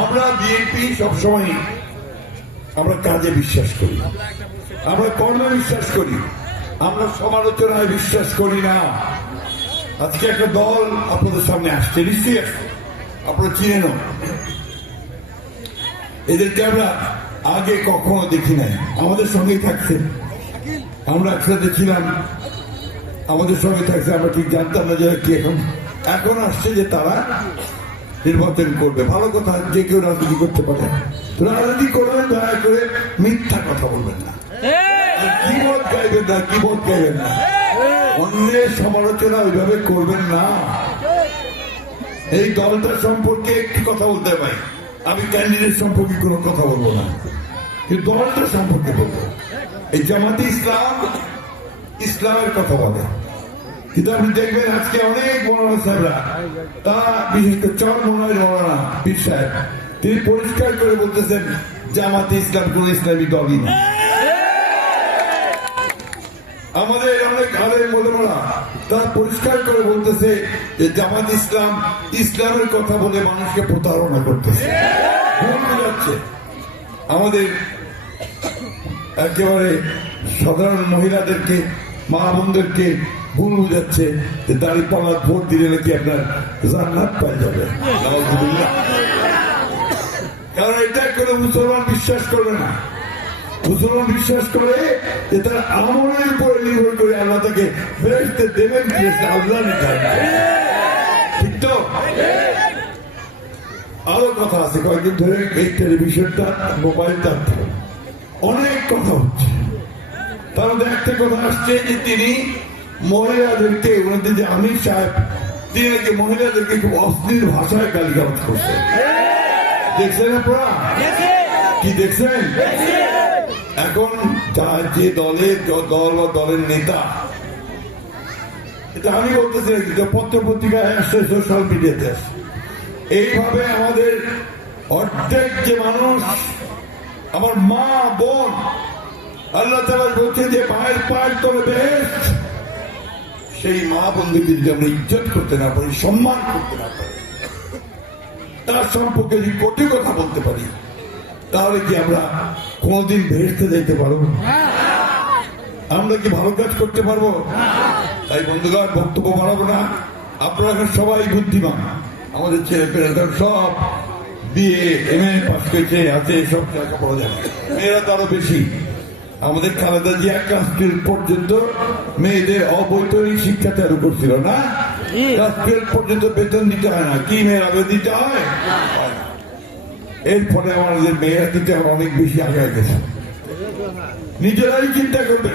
আমরা বিএনপি সবসময় আমরা কাজে বিশ্বাস করি, আমরা কর্মে বিশ্বাস করি, আমরা সমালোচনায় বিশ্বাস করি না। আজকে একটা দল আপনাদের সামনে আসছে, নিশ্চয়ই আসছে, আপনারা চিনেন, এদেরকে আমরা আগে কখনো দেখি নাই, আমাদের সঙ্গেই থাকছে, আমরা একসাথে ছিলাম, আমাদের সঙ্গে থাকছে, আমরা ঠিক জানতাম না যে কি এখন আসছে যে তারা নির্বাচন করবে। ভালো কথা, যে কেউ রাজনীতি করতে পারে, রাজনীতি করবেন, দয়া করে মিথ্যা কথা বলবেন না, কিবোর্ড গাইবেন না, কিবোর্ড গাইবেন না, অন্যের সমালোচনা ওইভাবে করবেন না। এই দলটা সম্পর্কে একটি কথা বলতে পারি, আমি ক্যান্ডিডেট সম্পর্কে কোনো কথা বলবো না, কিন্তু দলটা সম্পর্কে বলবো। এই জামাতে ইসলাম ইসলামের কথা বলে, কিন্তু আপনি দেখবেন আজকে অনেক মৌলানা সাহেবরা, তারা বিশেষ করে চর মৌলানা পীর সাহেব, তিনি পরিষ্কার করে বলতেছেন জামাতে ইসলাম কোন ইসলামী দলই না। আমাদের অনেক আলেম ওলামারা তারা পরিষ্কার করে বলতেছে যে জামাত ইসলাম ইসলামের কথা বলে মানুষকে প্রতারণা করতেছে, যাচ্ছে। আমাদের একেবারে সাধারণ মহিলাদেরকে, মা বোনদেরকে ভুল বুঝাচ্ছে যে দাঁড়িপাল্লার ভোট দিলে নাকি আপনার জান্নাত পাওয়া যাবে, কারণ এটা কোনো মুসলমান বিশ্বাস করবে না। মুসলমান বিশ্বাস করে যে তার আমলের উপরে নির্ভর করে আল্লাহ তাকে ফেরেশতা দেবেন, আল্লাহ ঠিক তো। আরো কথা আছে, কয়েকদিন ধরে এই টেলিভিশনটা, মোবাইলটা অনেক কথা হচ্ছে, তার মধ্যে একটা কথা আসছে যে তিনি মহিলাদেরকে, ওনাদের যে আমির সাহেব, তিনি নাকি মহিলাদেরকে খুব অশ্লীল ভাষায় গালিগালাজ করছেন। দেখছেন আপনারা? কি দেখছেন? এখন যে দলের দল বা দলের নেতা, এটা আমি বলতেছি পত্র পত্রিকায় আসছে, সোশ্যাল মিডিয়াতে আসছে, এইভাবে আমাদের অর্ধেক যে মানুষ, আমার মা বোন, আল্লাহ তাআলা বলছেন যে মায়ের পায়ের তলে বেহেশত, সেই মা বোনদেরকে যদি আমরা ইজ্জত করতে না পারি, সম্মান করতে না পারি, তার সম্পর্কে যদি কটি কথা বলতে পারি, তাহলে কি আমরা কোনদিন বেহেশতে যেতে পারবো? আমরা কি ভালো কাজ করতে পারবো? তাই বন্ধুগণ, বক্তব্য বাড়াবো না, আপনারা সবাই বুদ্ধিমান, আমাদের ছেলে পেলেরা সব বিএ এমএ পাস করেছে, আছে, সব লেখাপড়া জানে, মেয়েরা তো আরো বেশি। আমাদের খালেদা জিয়া ক্লাস 12 পর্যন্ত মেয়েদের অবৈতনিক শিক্ষা চালু করছিল না, ক্লাস 12 পর্যন্ত বেতন দিতে হয় না, কি মেয়েরা দিতে হয়? এর ফলে আমাদের মেয়েরা কিন্তু অনেক বেশি আগে গেছে। নিজেরাই চিন্তা করবেন।